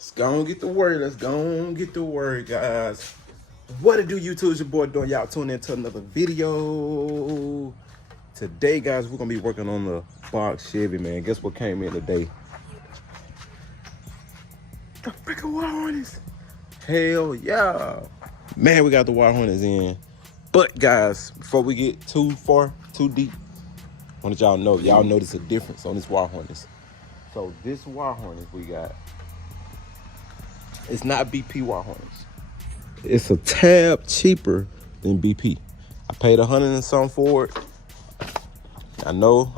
Let's go and get the word. Let's go and get the word, guys. What it do, YouTube? It's your boy doing. Y'all tune into another video. Today, guys, we're gonna be working on the box Chevy, man. Guess what came in today? The freaking Wild Hornets. Hell yeah. Man, we got the Wild Hornets in. But guys, before we get too far, too deep, I want y'all know, y'all notice a difference on this Wild Hornets. So this Wild Hornets we got, it's not BP Wild Hornets. It's a tab cheaper than BP. I paid $100 and something for it. I know.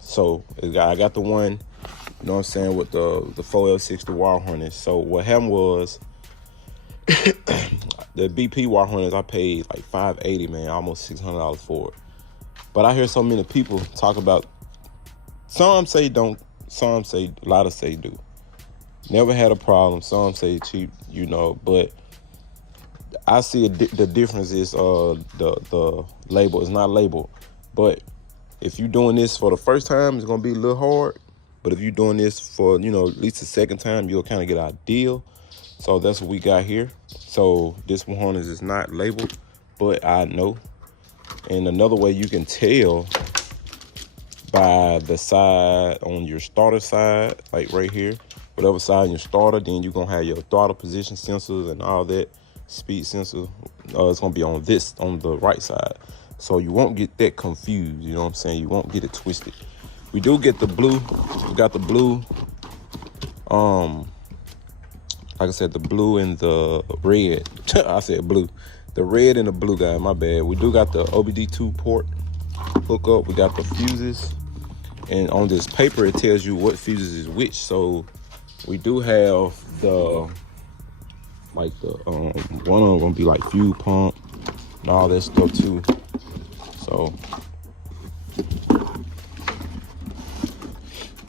So I got the one, you know what I'm saying, with the 4L60 Wild Hornets. So what happened was, the BP Wild Hornets, I paid like $580, man, almost $600 for it. But I hear so many people talk about, some say don't, some say, a lot of say do. Never had a problem. Some say cheap, you know, but I see the difference is the label is not labeled. But if you're doing this for the first time, it's gonna be a little hard. But if you're doing this for, you know, at least the second time, you'll kind of get an idea. So that's what we got here. So this one is not labeled, but I know. And another way you can tell by the side on your starter side, like right here, whatever side on your starter, then you're gonna have your throttle position sensors and all that, speed sensor. It's gonna be on this, on the right side. So you won't get that confused, you know what I'm saying? You won't get it twisted. We do get the blue, we got the blue, like I said, the blue and the red. I said blue. The red and the blue, guy, my bad. We do got the OBD2 port hookup. We got the fuses. And on this paper, it tells you what fuses is which. So we do have the, like the, one of them gonna be like fuel pump and all that stuff too. So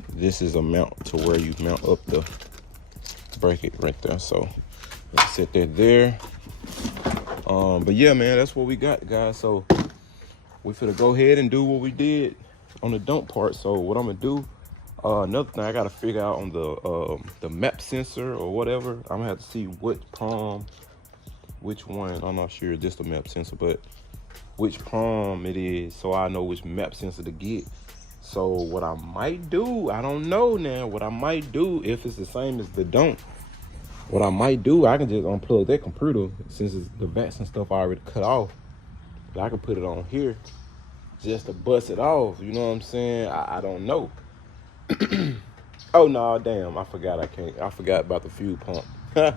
this is a mount to where you mount up the bracket right there. So let's set that there. But yeah, man, that's what we got, guys. So we finna go ahead and do what we did on the dump part. So what I'm gonna do, another thing I gotta figure out on the map sensor or whatever, I'm gonna have to see what prom, which one. I'm not sure this the map sensor, but which prom it is, so I know which map sensor to get. So what I might do, I don't know now, what I might do, if it's the same as the dump, what I might do, I can just unplug that computer, since it's the vats and stuff I already cut off. I can put it on here just to bust it off, you know what I'm saying? I don't know. Oh no, damn, I forgot I forgot about the fuel pump. I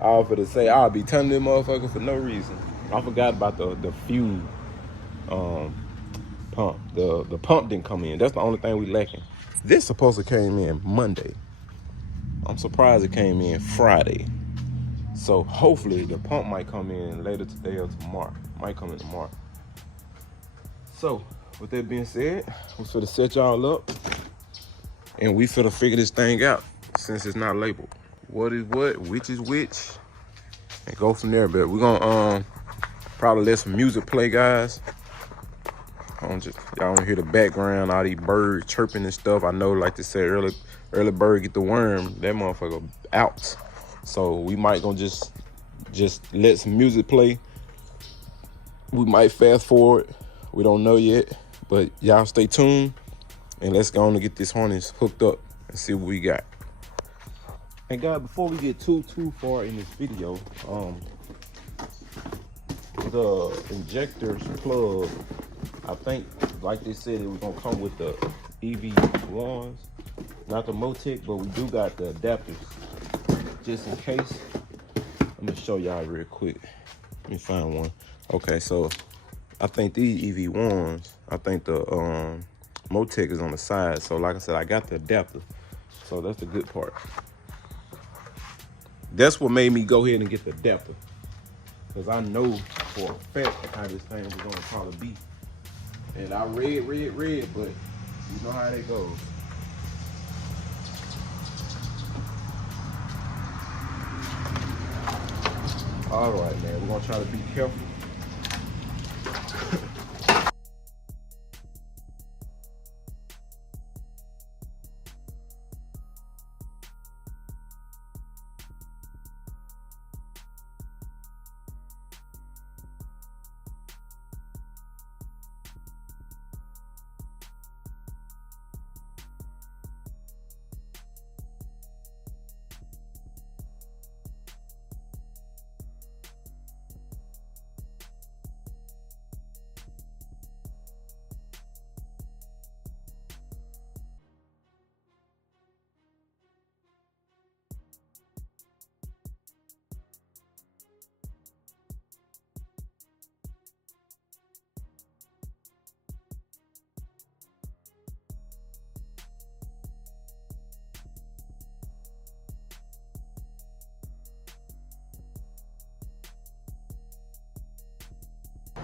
was gonna say I'll be telling them motherfucker for no reason. I forgot about the fuel pump. The pump didn't come in. That's the only thing we lacking. This supposed to came in Monday. I'm surprised it came in Friday. So hopefully the pump might come in later today or tomorrow. Might come in tomorrow. So with that being said, we finna set y'all up and we finna figure this thing out since it's not labeled. What is what, which is which, and go from there. But we're gonna probably let some music play, guys. Y'all wanna hear the background, all these birds chirping and stuff. I know, like they said, early bird get the worm, that motherfucker out. So we might gonna just let some music play. We might fast forward, we don't know yet, but y'all stay tuned and let's go on and get this Hornets hooked up and see what we got. And guys, before we get too far in this video, the injectors plug, I think, like they said, it was gonna come with the EV1s, not the Motec, but we do got the adapters, just in case. Let me show y'all real quick. Let me find one. Okay, so I think these EV1s, I think the Motec is on the side. So like I said, I got the adapter, so that's the good part. That's what made me go ahead and get the adapter, because I know for a fact how this thing was gonna probably be. And I read, but you know how that goes. All right, man, we're gonna try to be careful.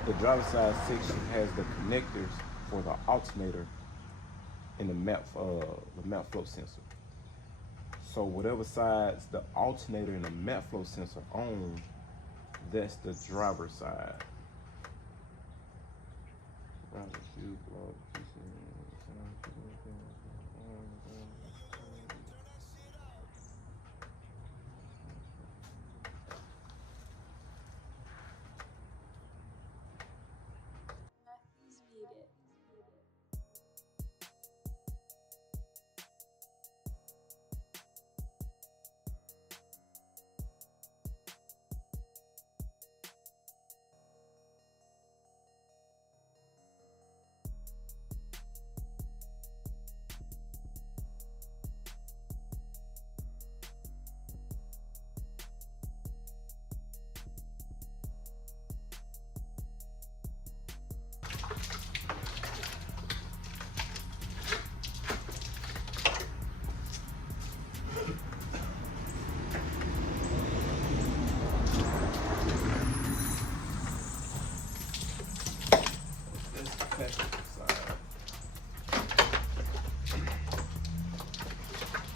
the driver's side section has the connectors for the alternator and the map flow sensor. So whatever sides the alternator and the map flow sensor on, that's the driver's side.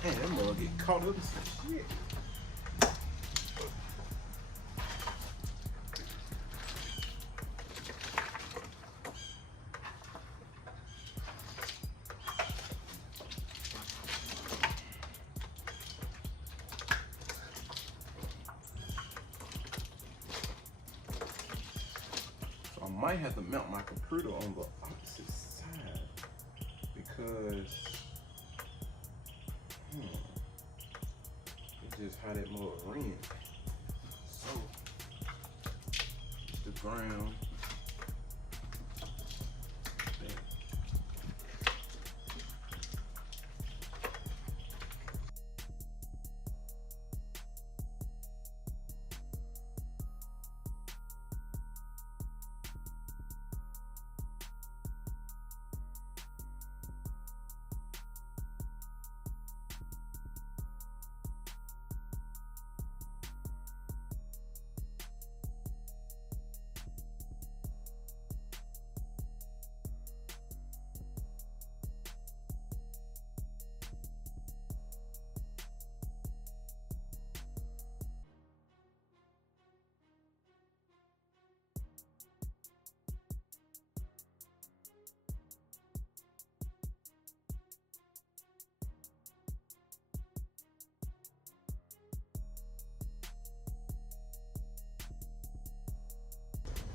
Man, that mug get caught up in some shit. So I might have to mount my computer on the opposite side because it's just how that mug ran. So it's the ground.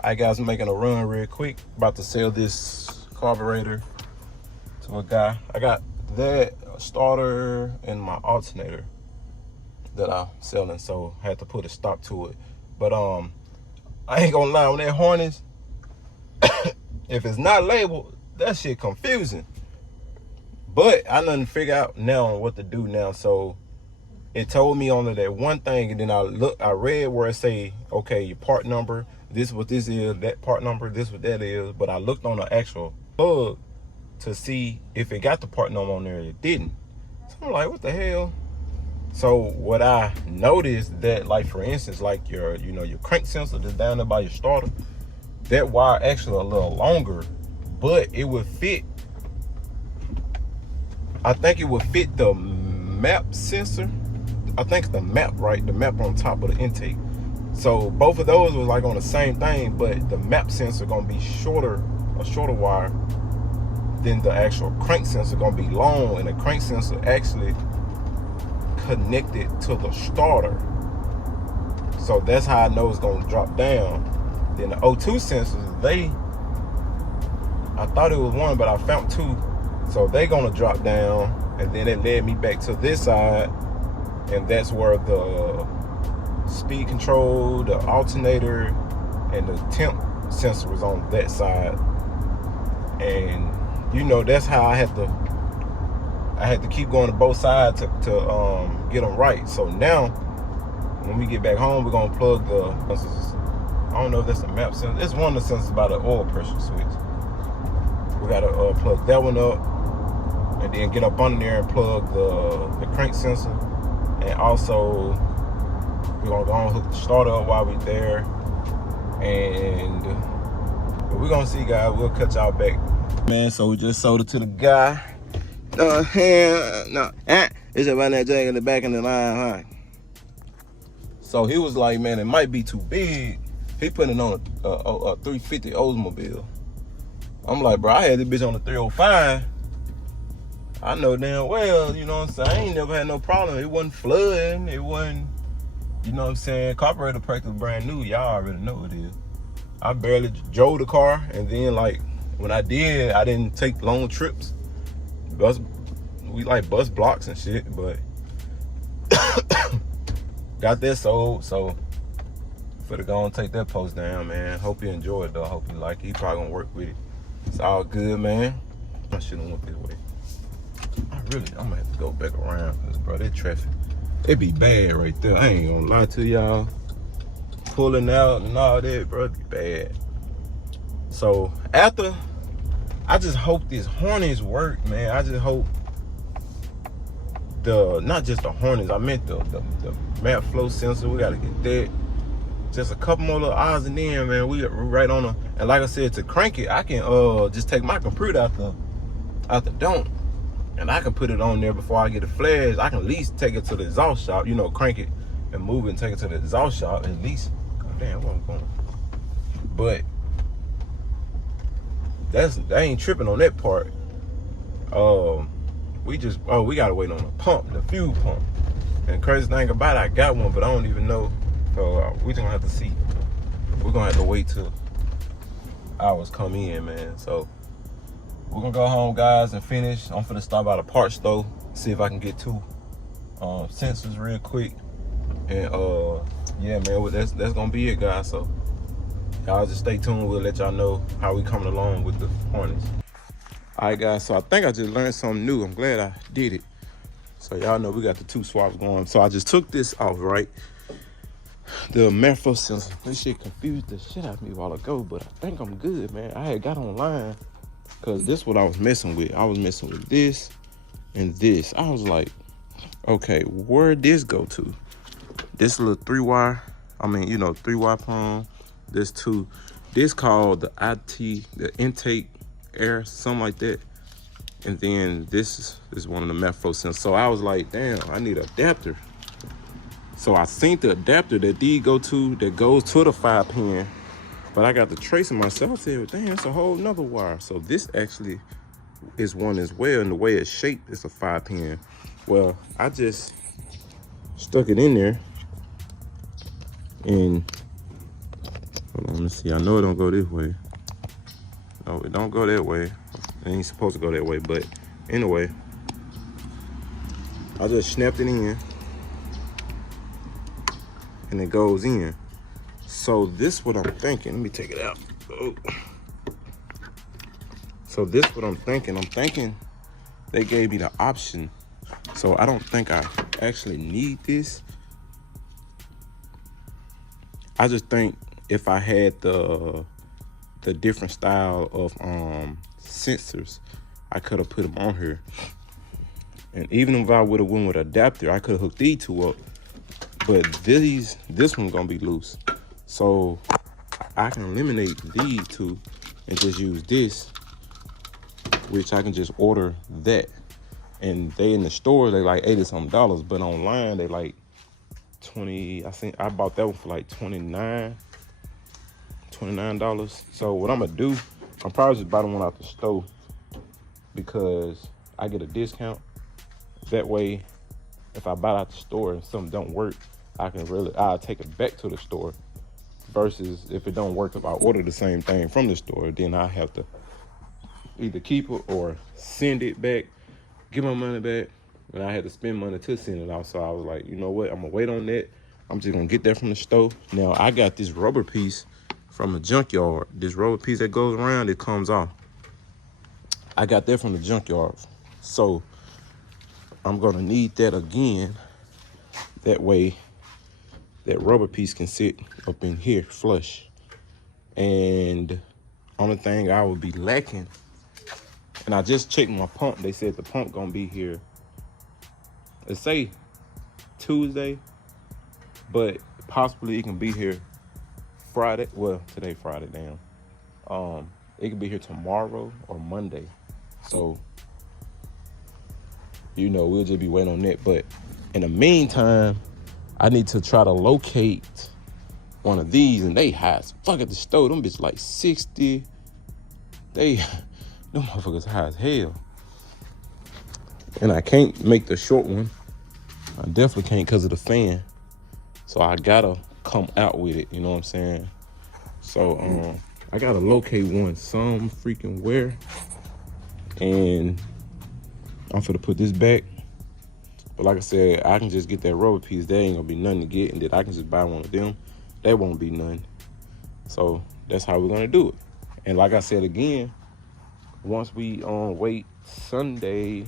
Alright guys, I'm making a run real quick. About to sell this carburetor to a guy. I got that starter and my alternator that I'm selling, so I had to put a stop to it. But I ain't gonna lie, on that harness, if it's not labeled, that shit confusing. But I done figure out now what to do now. So it told me only that one thing, and then I read where it say, okay, your part number, this what this is, that part number, this what that is. But I looked on the actual plug to see if it got the part number on there. It didn't. So I'm like, what the hell? So what I noticed that, like for instance, like your crank sensor that's down there by your starter, that wire actually a little longer, but it would fit. I think it would fit the map sensor. I think the map, right? The map on top of the intake. So both of those was like on the same thing, but the map sensor gonna be shorter, a shorter wire than the actual crank sensor gonna be long, and the crank sensor actually connected to the starter. So that's how I know it's gonna drop down. Then the O2 sensors, I thought it was one, but I found two. So they gonna drop down, and then it led me back to this side, and that's where the speed control, the alternator, and the temp sensor was on that side. And that's how I had to keep going to both sides to get them right. So now when we get back home, we're gonna plug the sensors. I don't know if that's a map sensor. It's one of the sensors by the oil pressure switch. We gotta plug that one up, and then get up under there and plug the crank sensor. And also we're gonna go and hook the starter up while we're there, and But we're gonna see, guys. We'll catch y'all back. Man, so we just sold it to the guy. It's about that jag in the back of the line, huh? So he was like, man, it might be too big. He put it on a 350 Oldsmobile. I'm like, bro, I had this bitch on the 305. I know damn well, you know what I'm saying? I ain't never had no problem. It wasn't flooding. It wasn't, you know what I'm saying? Carburetor practically brand new. Y'all already know what it is. I barely drove the car. And then, like, when I did, I didn't take long trips. We like bus blocks and shit, but got that sold. So, for the go and take that post down, man. Hope you enjoy it, though. Hope you like it. You probably gonna work with it. It's all good, man. I shouldn't went this way. I'm gonna have to go back around, cause bro, that traffic, it be bad right there. I ain't gonna lie to y'all. Pulling out and all that, bro, it be bad. So after, I just hope this harness work, man. I just hope not just the harness, I meant the map flow sensor. We gotta get that. Just a couple more little odds and then, man, we right on the, and like I said, to crank it, I can just take my computer out the dump. And I can put it on there before I get a flash. I can at least take it to the exhaust shop, you know, crank it and move it and take it to the exhaust shop at least. God damn, where I'm going. But they ain't tripping on that part. We gotta wait on the pump, the fuel pump. And crazy thing about it, I got one, but I don't even know. So we gonna have to see. We're gonna have to wait till hours come in, man. So we're gonna go home, guys, and finish. I'm finna stop by the parts store, see if I can get 2 sensors real quick. And yeah, man, that's gonna be it, guys. So y'all just stay tuned. We'll let y'all know how we coming along with the harness. All right, guys, so I think I just learned something new. I'm glad I did it. So y'all know we got the 2 swaps going. So I just took this off, right? The MFO sensor. This shit confused the shit out of me a while ago, but I think I'm good, man. I had got online, cause this is what I was messing with. I was messing with this and this. I was like, okay, where'd this go to? This little 3-wire, 3-wire plumb. This 2. This called the the intake air, something like that. And then this is one of the MFO sensors. So I was like, damn, I need an adapter. So I seen the adapter that these go to, that goes to the 5-pin. But I got the tracing myself. I said, well, damn, it's a whole nother wire. So this actually is one as well. And the way it's shaped, it's a 5-pin. Well, I just stuck it in there. And hold on, let's see. I know it don't go this way. No, it don't go that way. It ain't supposed to go that way. But anyway, I just snapped it in. And it goes in. So this what I'm thinking. Let me take it out. Oh. So this what I'm thinking. I'm thinking they gave me the option. So I don't think I actually need this. I just think if I had the different style of sensors, I could have put them on here. And even if I would have went with an adapter, I could have hooked these 2 up. But this one's gonna be loose. So I can eliminate these 2 and just use this, which I can just order that. And they in the store, they like $80-something, but online they like 20. I think I bought that one for like $29. So what I'm gonna do, I'm probably just buy the one out the store because I get a discount. That way, if I buy it out the store and something don't work, I'll take it back to the store. Versus if it don't work, if I order the same thing from the store, then I have to either keep it or send it back, give my money back. And I had to spend money to send it out. So I was like, you know what? I'm gonna wait on that. I'm just gonna get that from the store. Now I got this rubber piece from a junkyard. This rubber piece that goes around, it comes off. I got that from the junkyard. So I'm gonna need that again. That way that rubber piece can sit up in here flush. And only thing I would be lacking, and I just checked my pump, they said the pump gonna be here, let's say Tuesday, but possibly it can be here Friday. Well, today Friday, damn. It could be here tomorrow or Monday. So, you know, we'll just be waiting on that. But in the meantime, I need to try to locate one of these, and they high as fuck at the store. Them bitch like 60. Them motherfuckers high as hell. And I can't make the short one. I definitely can't because of the fan. So I gotta come out with it, you know what I'm saying? So I gotta locate one some freaking where. And I'm finna put this back. But like I said, I can just get that rubber piece. There ain't gonna be nothing to get, and then I can just buy one of them. That won't be none. So that's how we're gonna do it. And like I said again, once we wait Sunday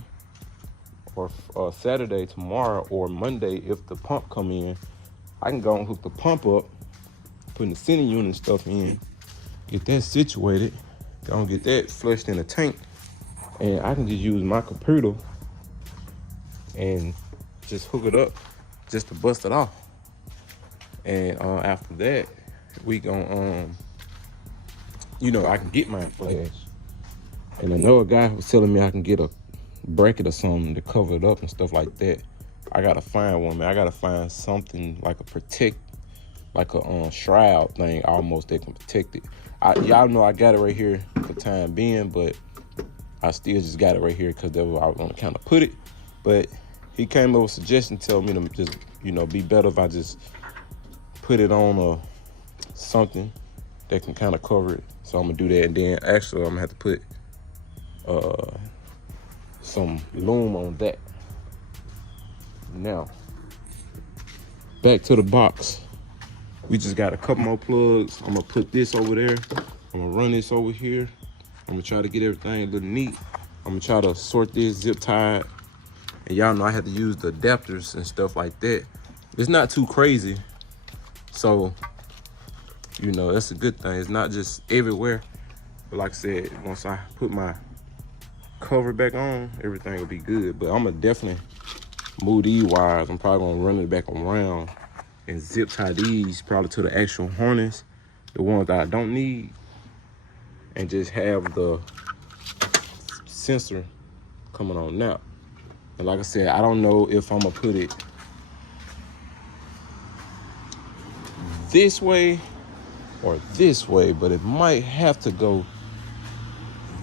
or Saturday tomorrow or Monday, if the pump come in, I can go and hook the pump up, putting the center unit and stuff in, get that situated, go and get that flushed in the tank, and I can just use my computer and just hook it up just to bust it off. And after that, we gon' you know, I can get my flash. And I know a guy was telling me I can get a bracket or something to cover it up and stuff like that. I gotta find one, man. I gotta find something like a shroud thing almost that can protect it. Y'all know I got it right here for the time being, but I still just got it right here because that's where I want to kind of put it. But he came up with a suggestion, telling me to just, you know, be better if I just put it on something that can kind of cover it. So I'm gonna do that, and then actually I'm gonna have to put some loom on that. Now, back to the box. We just got a couple more plugs. I'm gonna put this over there. I'm gonna run this over here. I'm gonna try to get everything a little neat. I'm gonna try to sort this zip tied. And y'all know I had to use the adapters and stuff like that. It's not too crazy. So, you know, that's a good thing. It's not just everywhere. But like I said, once I put my cover back on, everything will be good. But I'm gonna definitely move these wires. I'm probably gonna run it back around and zip tie these probably to the actual harness, the ones that I don't need, and just have the sensor coming on now. And like I said, I don't know if I'm gonna put it this way or this way, but it might have to go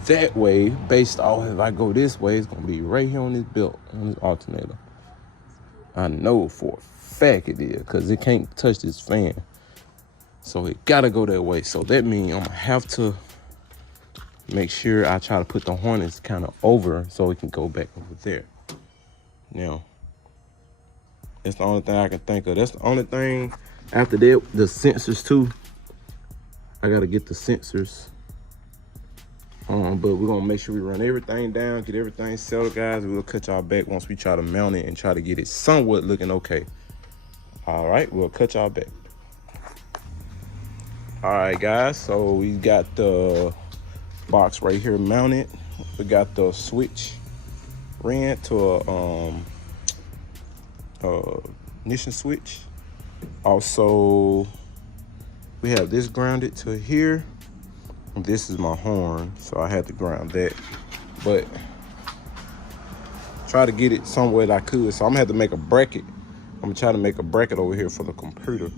that way based off if I go this way, it's gonna be right here on this belt, on this alternator. I know for a fact it is, because it can't touch this fan. So it gotta go that way. So that means I'm gonna have to make sure I try to put the harness kind of over so it can go back over there. Now, that's the only thing I can think of. That's the only thing. After that, the sensors too. I gotta get the sensors. But we're gonna make sure we run everything down, get everything settled, guys. We'll cut y'all back once we try to mount it and try to get it somewhat looking okay. All right, we'll cut y'all back. All right, guys, so we got the box right here mounted. We got the switch ran to a ignition switch. Also, we have this grounded to here. This is my horn, so I had to ground that. But try to get it somewhere that I could. So I'm gonna have to make a bracket. I'm gonna try to make a bracket over here for the computer.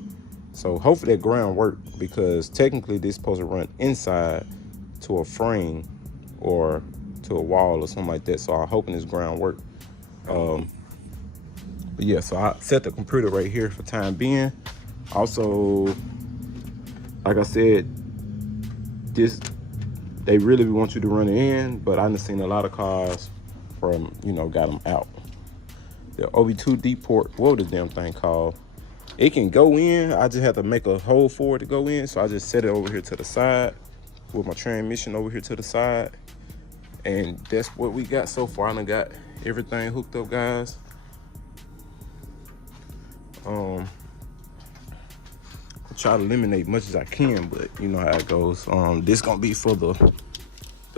So hopefully that ground worked, because technically this is supposed to run inside to a frame or to a wall or something like that. So I'm hoping this ground worked. But yeah, so I set the computer right here for time being. Also, like I said, they really want you to run it in, but I done seen a lot of cars from, you know, got them out. The OB2D port, what was the damn thing called? It can go in, I just have to make a hole for it to go in. So I just set it over here to the side with my transmission over here to the side. And that's what we got so far. I done got everything hooked up, guys. Try to eliminate much as I can, but you know how it goes. This gonna be for the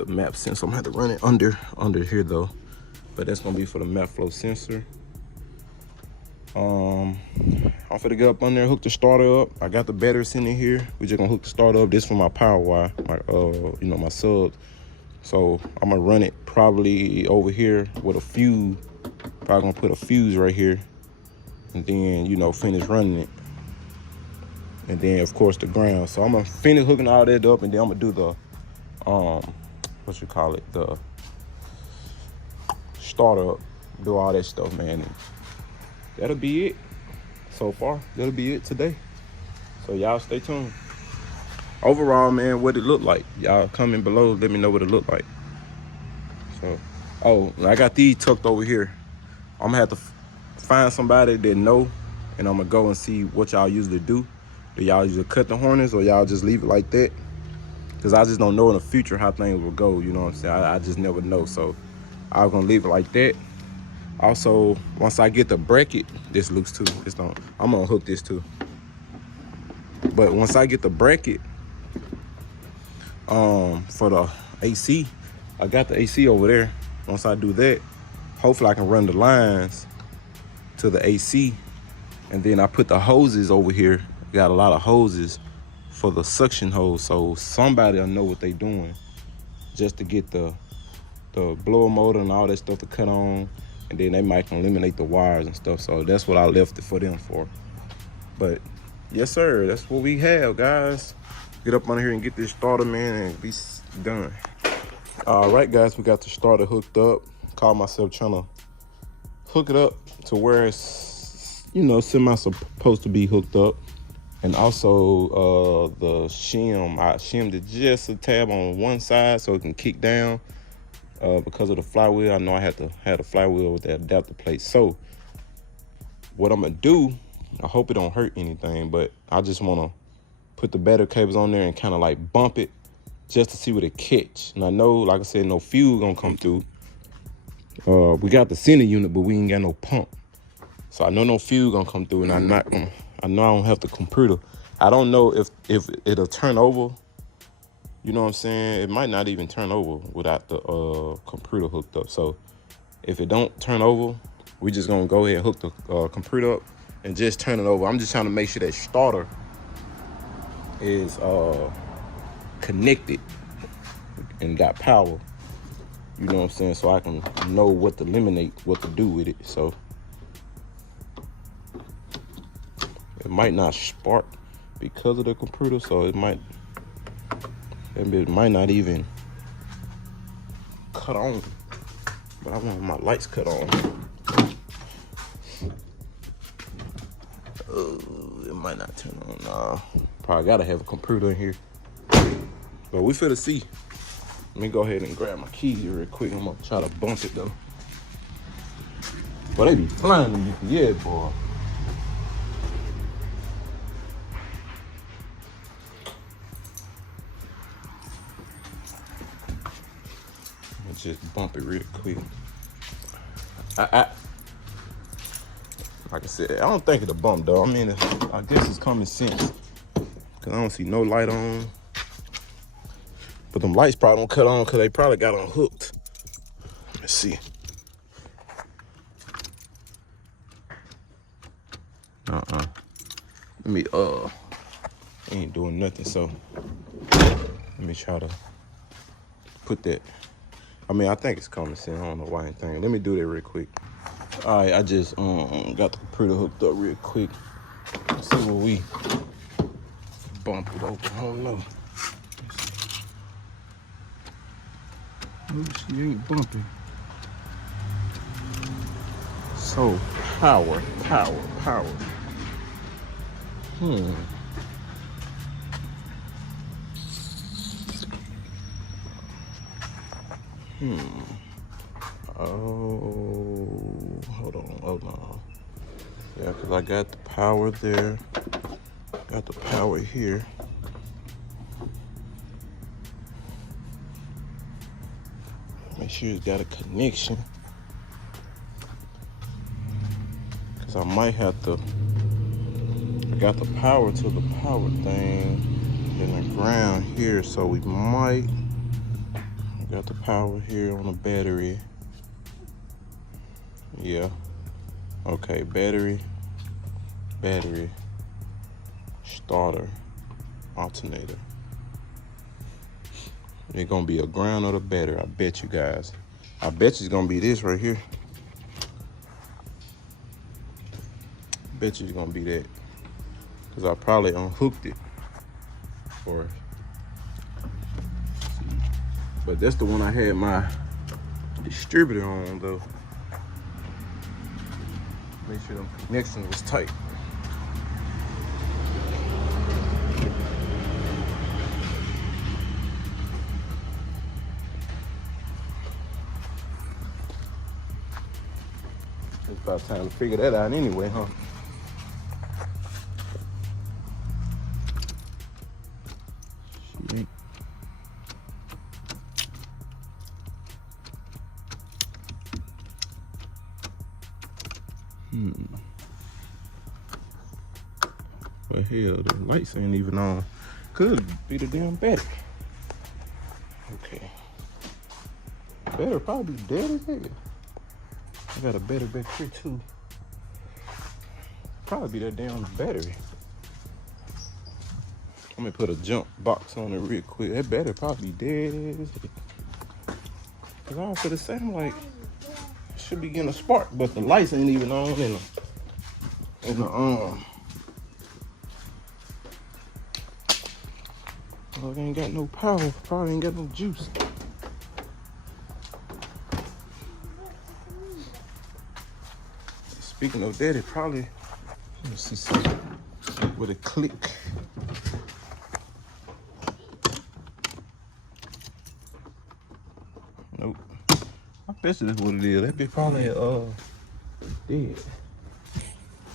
map sensor. I'm gonna have to run it under here though, but that's gonna be for the map flow sensor. I don't I'm finna get up on there, hook the starter up. I got the battery sitting in here. We just gonna hook the starter up. This for my power wire, my you know, my subs. So I'm gonna run it probably over here with a fuse. Probably gonna put a fuse right here, and then, you know, finish running it. And then of course the ground. So I'm gonna finish hooking all that up, and then I'm gonna do the what you call it, the starter up, do all that stuff, man. And that'll be it. So far, that'll be it today. So y'all stay tuned. Overall, man, what it look like. Y'all comment below, let me know what it look like. So, oh, I got these tucked over here. I'm gonna have to find somebody that know, and I'm gonna go and see what y'all usually do. Do y'all usually cut the harness, or y'all just leave it like that? Because I just don't know in the future how things will go, you know what I'm saying? I just never know. So I'm gonna leave it like that. Also, once I get the bracket, this looks too. I'm gonna hook this too. But once I get the bracket, for the AC, I got the AC over there. Once I do that, hopefully I can run the lines to the AC, and then I put the hoses over here. Got a lot of hoses for the suction hose, so somebody will know what they doing just to get the blower motor and all that stuff to cut on. And then they might eliminate the wires and stuff. So that's what I left it for them for. But yes, sir, that's what we have, guys. Get up on here and get this starter, man, and be done. All right, guys, we got the starter hooked up. Called myself trying to hook it up to where it's, you know, semi supposed to be hooked up. And also the shim, I shimmed it just a tab on one side so it can kick down. Because of the flywheel, I know I had to have a flywheel with that adapter plate. So what I'm gonna do, I hope it don't hurt anything, but I just wanna put the battery cables on there and kind of like bump it just to see what it catch. And I know, like I said, no fuel gonna come through. We got the center unit, but we ain't got no pump. So I know no fuel gonna come through, and I know I don't have the computer. I don't know if it'll turn over. You know what I'm saying? It might not even turn over without the computer hooked up. So if it don't turn over, we just gonna go ahead and hook the computer up and just turn it over. I'm just trying to make sure that starter is connected and got power. You know what I'm saying? So I can know what to eliminate, what to do with it. So it might not spark because of the computer, so it might not even cut on. But I want my lights cut on. It might not turn on. Nah, probably gotta have a computer in here. But we finna see. Let me go ahead and grab my keys real quick. I'm gonna try to bump it though. But they be flying in you, yeah, boy. Just bump it real quick. Like I said, I don't think it's a bump though. I mean, I guess it's common sense. Cause I don't see no light on. But them lights probably don't cut on cause they probably got unhooked. Let's see. Let me, ain't doing nothing, so let me try to put that. I mean, I think it's common sense. I don't know why I ain't thinking. Let me do that real quick. All right, I just got the computer hooked up real quick. Let's see what we bump it open. I don't know. Oh, she ain't bumping. So power. Oh, hold on. Yeah, because I got the power there. Got the power here. Make sure it's got a connection. Because I might have to. I got the power to the power thing and the ground here, so we might. Got the power here on the battery. Yeah. Okay, battery. battery, starter, alternator. It's gonna be a ground or the battery, I bet you guys. I bet you it's gonna be this right here. Bet you it's gonna be that. Cause I probably unhooked it. But that's the one I had my distributor on though. Make sure the connection was tight. It's about time to figure that out anyway, huh? Sweet. But hell, the lights ain't even on. Could be the damn battery. Okay. Battery probably dead as hell. I got a battery back here too. Probably be that damn battery. Let me put a jump box on it real quick. That battery probably dead as hell. Cause I was for the same like should be getting a spark, but the lights ain't even on in the well, it ain't got no power, probably ain't got no juice. Speaking of that, it probably, let me see something with a click. Nope. I bet you that's what it is. That be probably dead.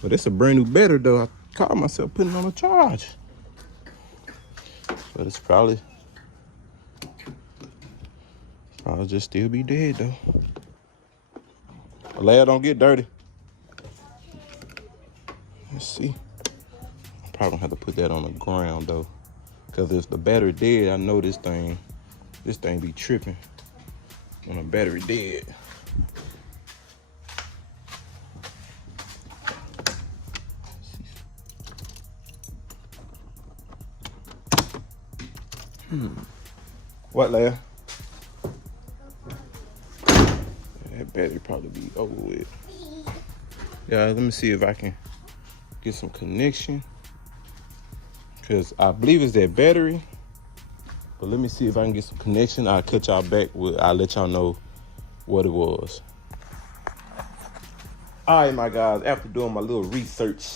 But it's a brand new battery though. I caught myself putting it on a charge. But it's probably just still be dead though. The lad don't get dirty. Let's see. Probably gonna have to put that on the ground though. Cause if the battery dead, I know this thing be tripping when the battery dead. What, Leia? That battery probably be over with. Yeah, let me see if I can get some connection. Cause I believe it's that battery. But let me see if I can get some connection. I'll cut y'all back I'll let y'all know what it was. All right, my guys, after doing my little research,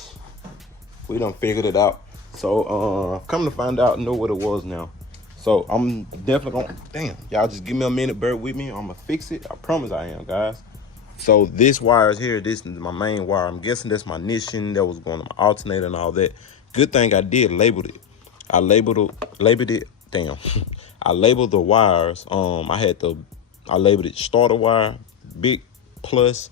we done figured it out. So come to find out, know what it was now. So I'm definitely gonna, damn, y'all just give me a minute, bear with me. I'm gonna fix it. I promise I am, guys. So this wire is here. This is my main wire. I'm guessing that's my ignition that was going to my alternator and all that. Good thing I did label it. I labeled it. Damn. I labeled the wires. I labeled it starter wire, big plus,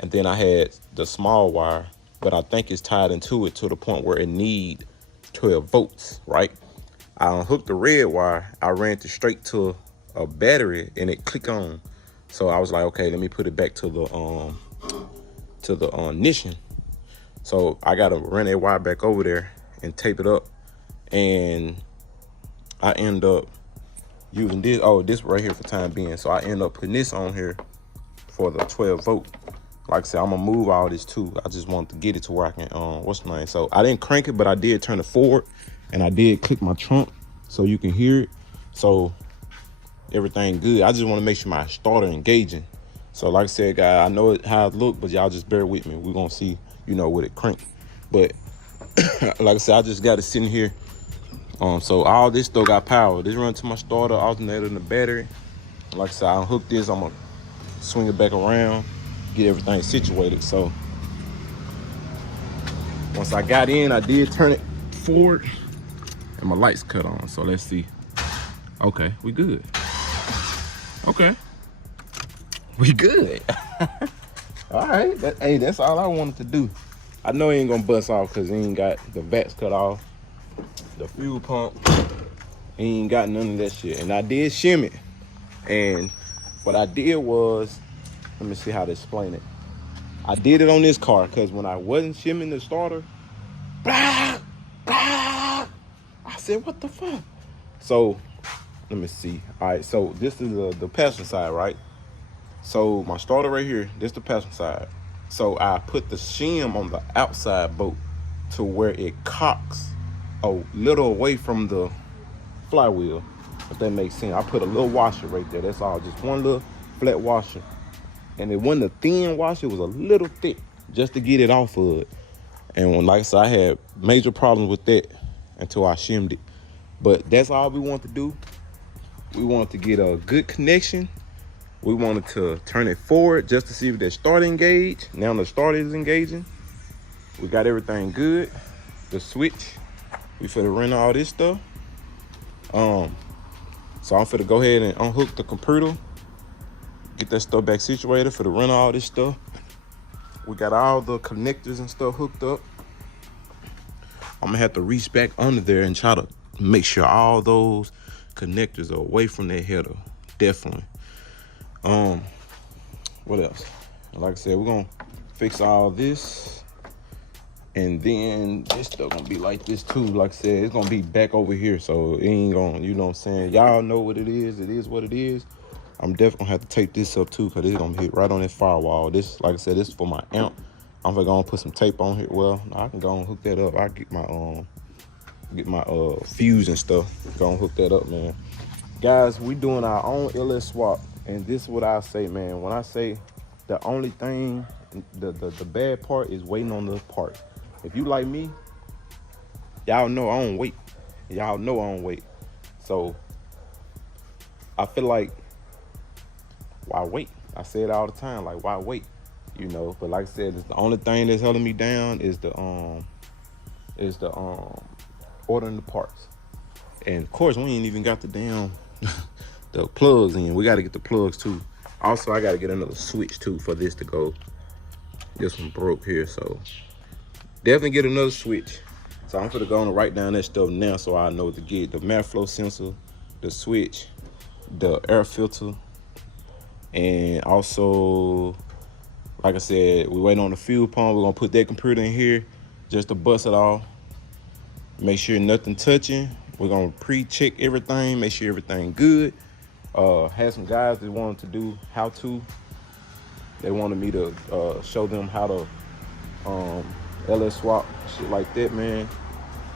and then I had the small wire, but I think it's tied into it to the point where it need 12 volts, right? I unhooked the red wire. I ran it straight to a battery and it clicked on. So I was like, okay, let me put it back to the ignition. So I gotta run that wire back over there and tape it up. And I end up using this right here for time being. So I end up putting this on here for the 12 volt. Like I said, I'm gonna move all this too. I just wanted to get it to where I can, what's the name? So I didn't crank it, but I did turn it forward and I did click my trunk so you can hear it. So everything good. I just want to make sure my starter engaging. So like I said, guys, I know how it look, but y'all just bear with me. We're gonna see, with it crank. But like I said, I just got it sitting here. So all this still got power. This run to my starter, alternator, and the battery. Like I said, I unhook this. I'm gonna swing it back around, get everything situated. So once I got in, I did turn it forward, and my lights cut on. So let's see. Okay, we good. Okay, we good. All right, that's all I wanted to do. I know he ain't gonna bust off because he ain't got the vats cut off, the fuel pump, he ain't got none of that shit. And I did shim it. And what I did was, let me see how to explain it. I did it on this car because when I wasn't shimming the starter, said, what the fuck? So let me see. All right, so this is the passenger side, right? So my starter right here, this the passenger side. So I put the shim on the outside bolt to where it cocks a little away from the flywheel, if that makes sense. I put a little washer right there. That's all, just one little flat washer. And it wasn't a thin washer, it was a little thick, just to get it off of it. And when, like I said, I had major problems with that until I shimmed it. But that's all we want to do. We wanted to get a good connection. We wanted to turn it forward just to see if that starter engaged. Now the starter is engaging. We got everything good. The switch, we finna run all this stuff. So I'm finna go ahead and unhook the computer, get that stuff back situated for the run all this stuff. We got all the connectors and stuff hooked up. I'm gonna have to reach back under there and try to make sure all those connectors are away from that header. Definitely. What else? Like I said, we're gonna fix all this, and then this stuff gonna be like this too. Like I said, it's gonna be back over here, so it ain't gonna, you know what I'm saying? Y'all know what it is what it is. I'm definitely gonna have to take this up too, because it's gonna hit right on that firewall. This, like I said, this is for my amp. I'm gonna put some tape on here. Well, I can go and hook that up. I get my fuse and stuff. Go and hook that up, man. Guys, we doing our own LS swap, and this is what I say, man. When I say the only thing, the bad part is waiting on the part. If you like me, y'all know I don't wait. Y'all know I don't wait. So I feel like, why wait? I say it all the time, like, why wait? You know, but like I said, it's the only thing that's holding me down is the ordering the parts. And of course, we ain't even got the damn the plugs in. We got to get the plugs too. Also, I got to get another switch too for this to go. This one broke here, so definitely get another switch. So I'm gonna go and write down that stuff now, so I know what to get: the mass flow sensor, the switch, the air filter, and also, like I said, we waiting on the fuel pump. We're gonna put that computer in here just to bust it off. Make sure nothing touching. We're gonna pre-check everything, make sure everything good. Had some guys that wanted to do how to. They wanted me to show them how to LS swap, shit like that, man.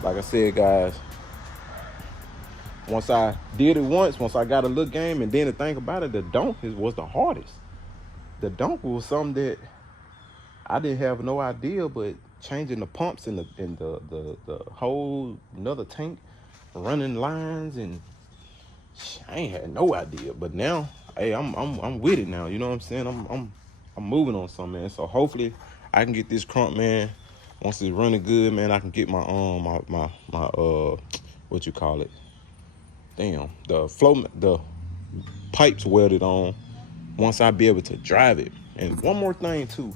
Like I said, guys, once I did it once I got a little game, and then to think about it, the donk was the hardest. The donk was something that I didn't have no idea, but changing the pumps in the whole another tank, running lines, and I ain't had no idea. But now, hey, I'm with it now. You know what I'm saying? I'm moving on something, man. So hopefully I can get this crump, man. Once it's running good, man, I can get my what you call it? Damn, the pipes welded on. Once I be able to drive it. And one more thing too,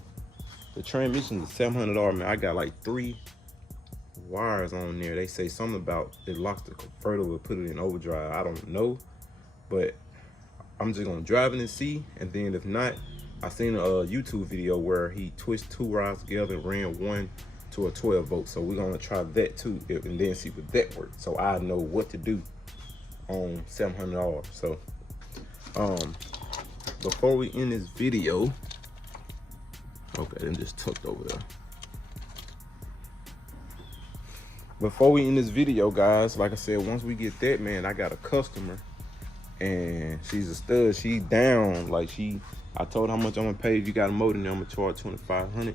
the transmission is $700, man. I got like 3 wires on there. They say something about it locks the converter, will put it in overdrive. I don't know, but I'm just gonna drive it and see. And then if not, I seen a YouTube video where he twisted 2 wires together and ran one to a 12 volt. So we're gonna try that too, and then see what that works. So I know what to do on $700. So before we end this video, okay, them just tucked over there. Before we end this video, guys, like I said, once we get that, man, I got a customer, and she's a stud. She down, like I told her how much I'm gonna pay. If you got a motor in there, I'm gonna charge $2,500.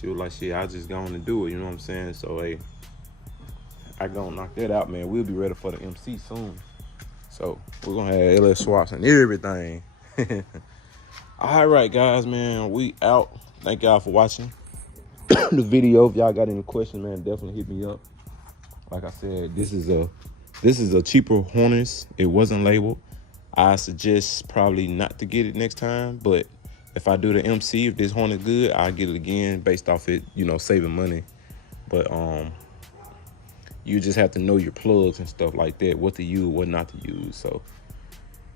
She was like, shit, I just going to do it, you know what I'm saying? So, hey, I gonna knock that out, man. We'll be ready for the MC soon. So, we're gonna have LS swaps and everything. All right, guys, man, we out. Thank y'all for watching the video. If y'all got any questions, man, definitely hit me up. Like I said, this is a cheaper harness. It wasn't labeled. I suggest probably not to get it next time, but if I do the MC, if this horn is good, I'll get it again based off it, you know, saving money. But you just have to know your plugs and stuff like that, what to use, what not to use. So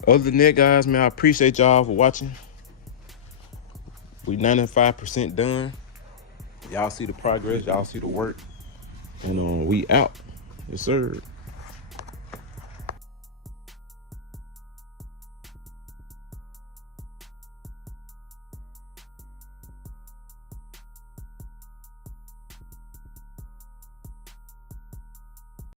other than that, guys, man, I appreciate y'all for watching. We 95% done. Y'all see the progress, y'all see the work, and we out. Yes, sir.